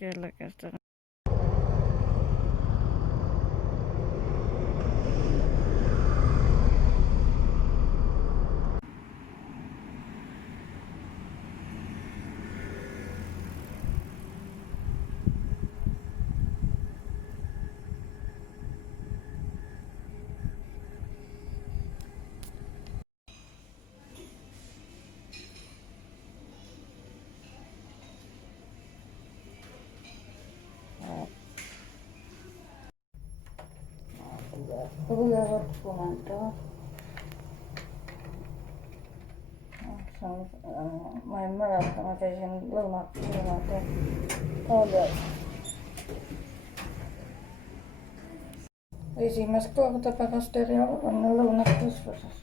Jällegi seda. Tulevat komentaa. Ma en mäleta, ma käisin lõunat Taalias. Esimest korda pärast erialanne lõunat Kõsvuses.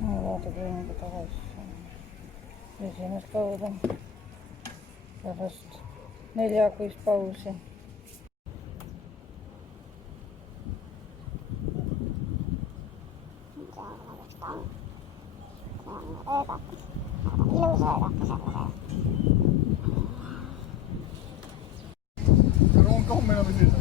Ma vaatad ringi tagasi. Esimest korda pärast 4-kuist pausi. Ilus öökakki sellaiseen. On kammena või süüda?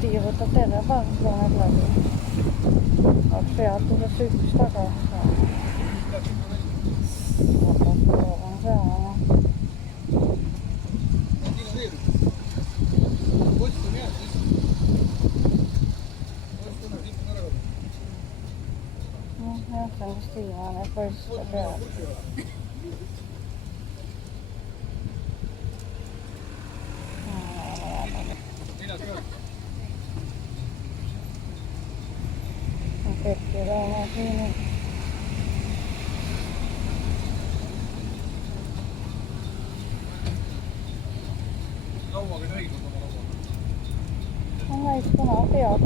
Tiivutab terve parklooned läbi. Oleks peatuses üks tagasi saada. Võtab proovan saama. Jah, see on vist viimane poiss peal. Pekki Rauma siin. Lauaga näinud oma lauaga. Ma näis kuna peab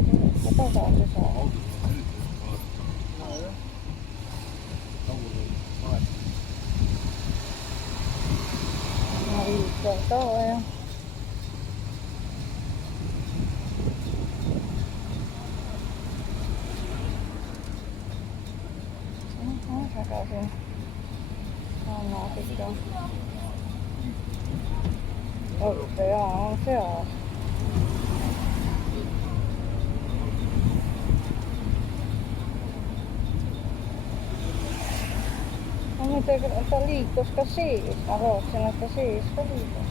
tagasi saada. Ma viitab ka ja. Tagasi. Anna pikka. Otteja on seal. No muidugi ta liikus ka sees. Ma lootsin, et ta sees ka liikus.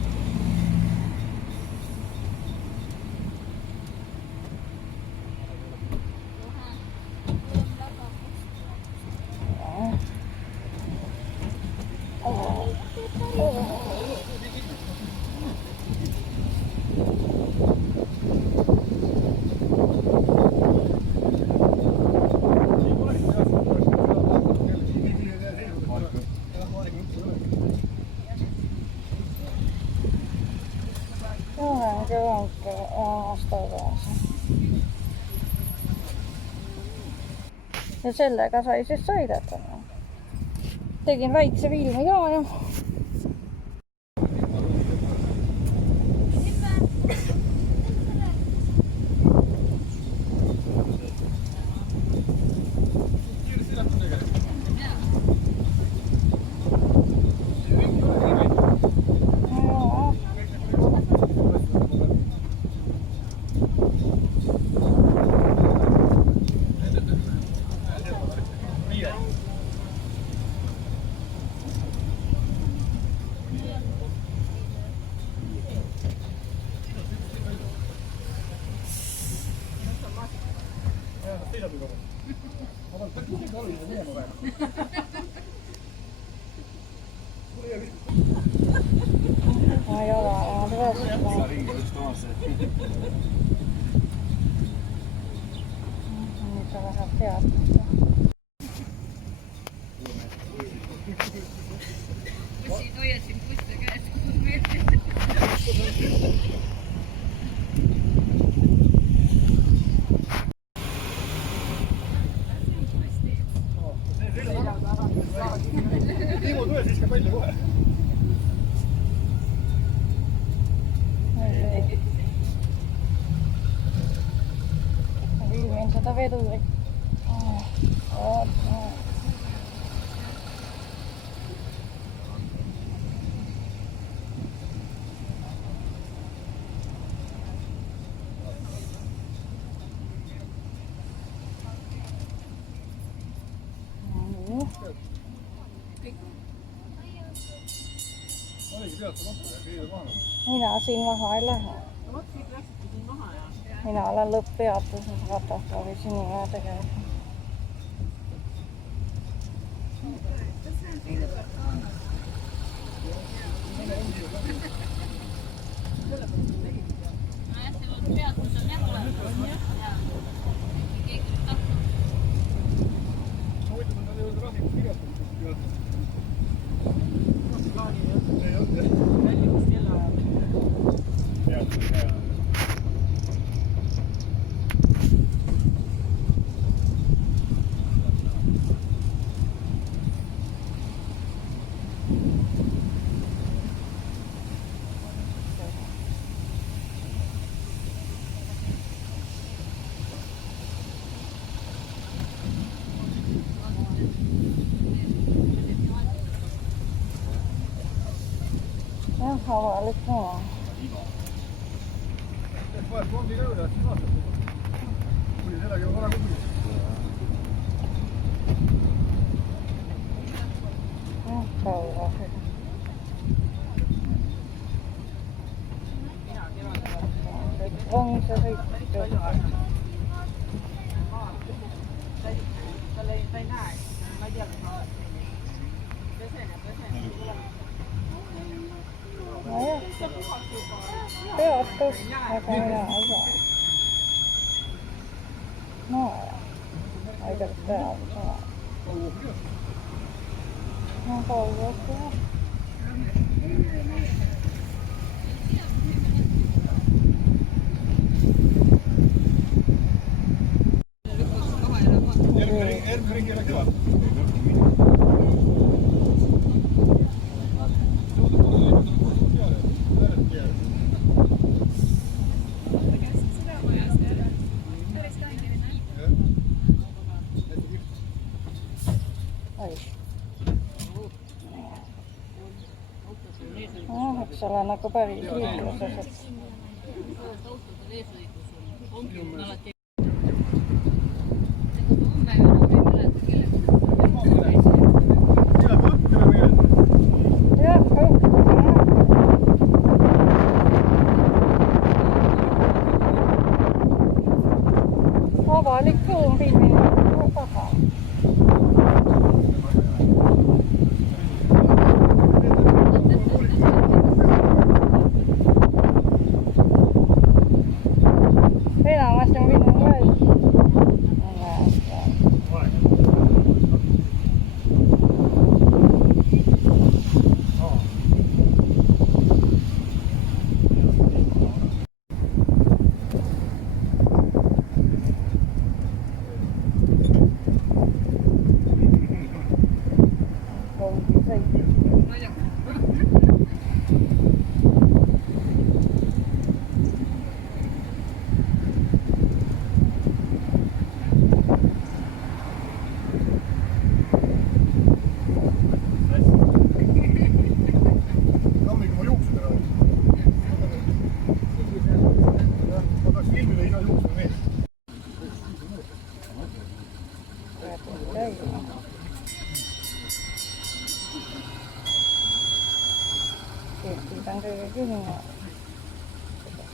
Ja sellega sai siis sõideta. Tegin väikse filmi ka ja. Ma ei ole vastu. Nüüd sa läheb teadmist. Bussid hoiasin busse käes, kus meeldib. Tiimu tule siis ka välja kohe. seda vedurit. Minä siin maha ei lähe. Minä olen lõpppeatuses Ratastaavi sinna tegema. Jah, avalik maa. Vahet ongi ka üle, siis vaatad. Kui sellega on vara kuhugi. Jah, kaua. On se sõitu. Nojah, peatus, aga mina ei saa. No ja, aika peatus on. No kauas jah. Järgmine ringi läks ära. Eks ole nagu päris liikluses, et jah, avalik ruum filmina taha. Enamasti on minna mööda. Kita kõige kinni.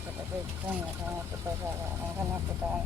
Seda kõik on ja samuti tasakaal on ka nagu ta on.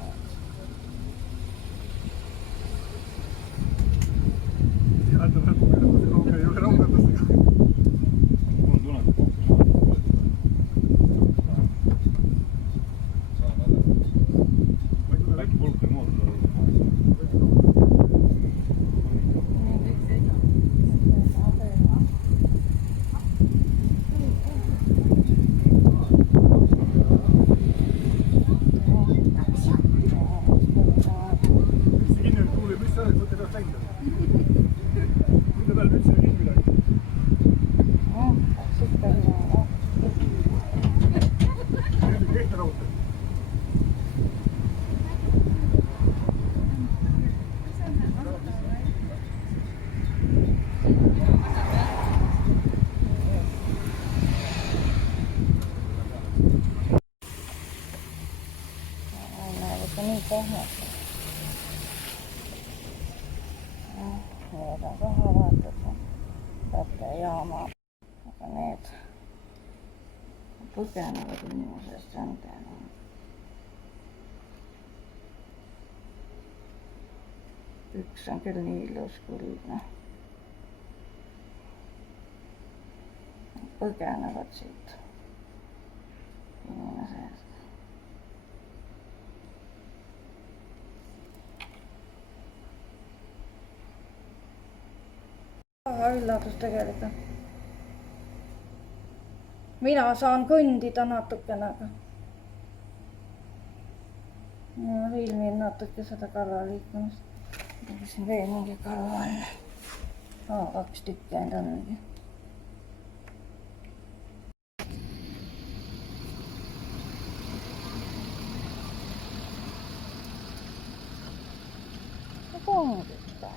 jaama, aga need põgenevad inimesest rändena. Üks on küll nii ilus kuldne. Põgenevad siit inimese eest. Väga üllatus tegelikult. Mina saan kõndida natukene, aga ma filmin natuke seda kala liikumist. Siin veel mingi kala on. 2 tükki ainult ongi. Ongi seda.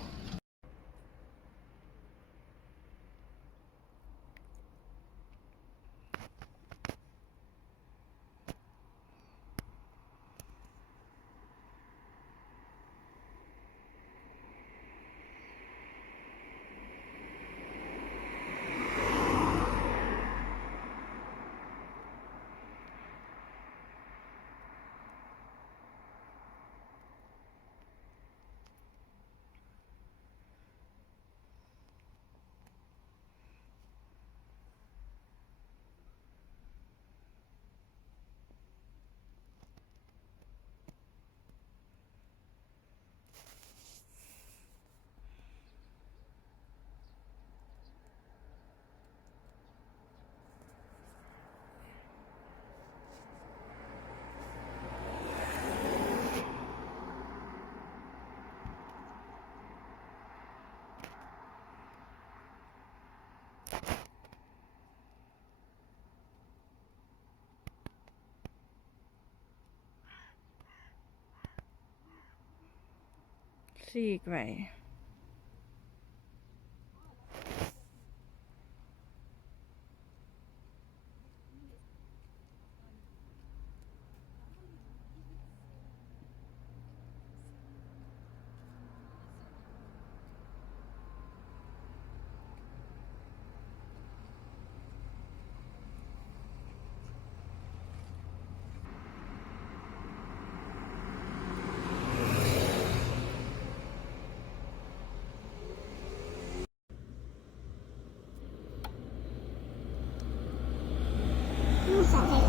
Sea grey.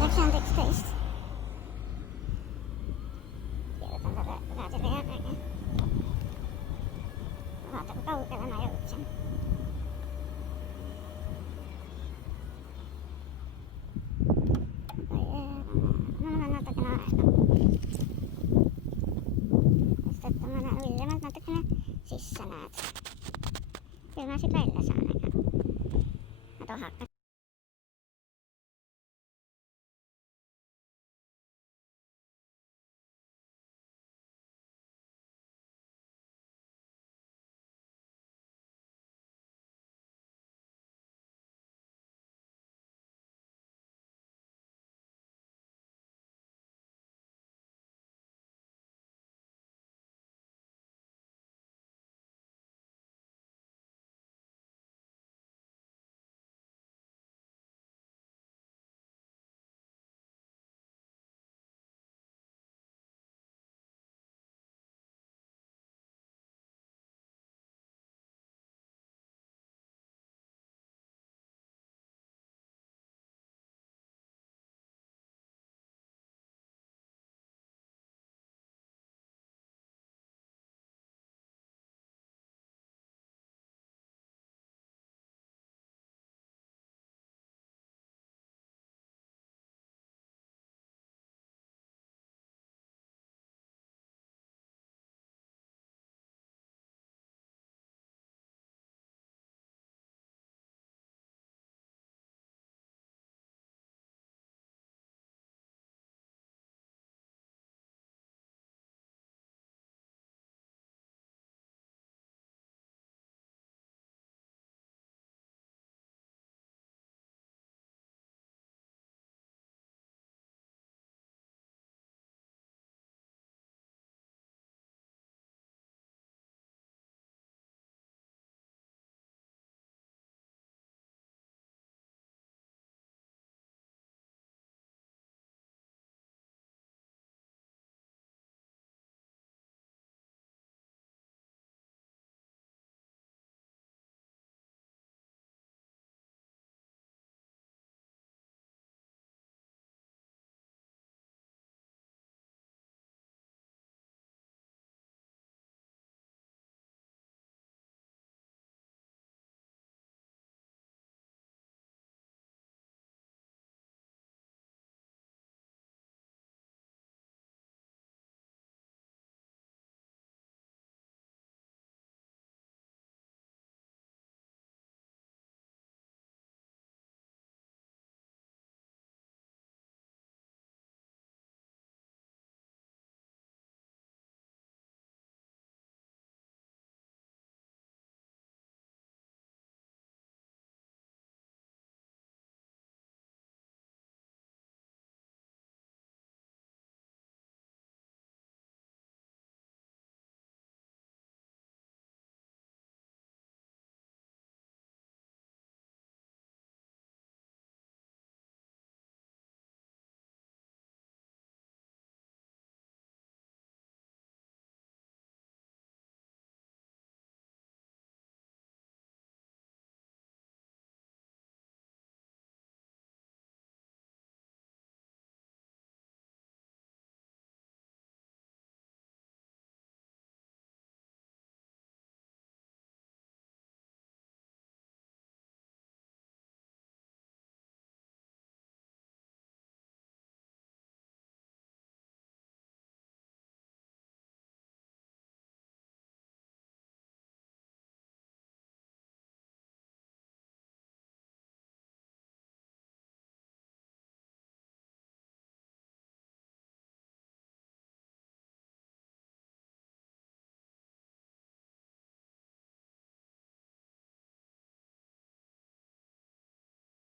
Läks andeks teist. Kirjutan talle raadile järgi. Vaata, kui kaugele ma jõudsin. Mul on natukene aega. Sest et ma näen üldimalt natukene sisse näed. Küll ma siit välja saan, ega. Ma tohakan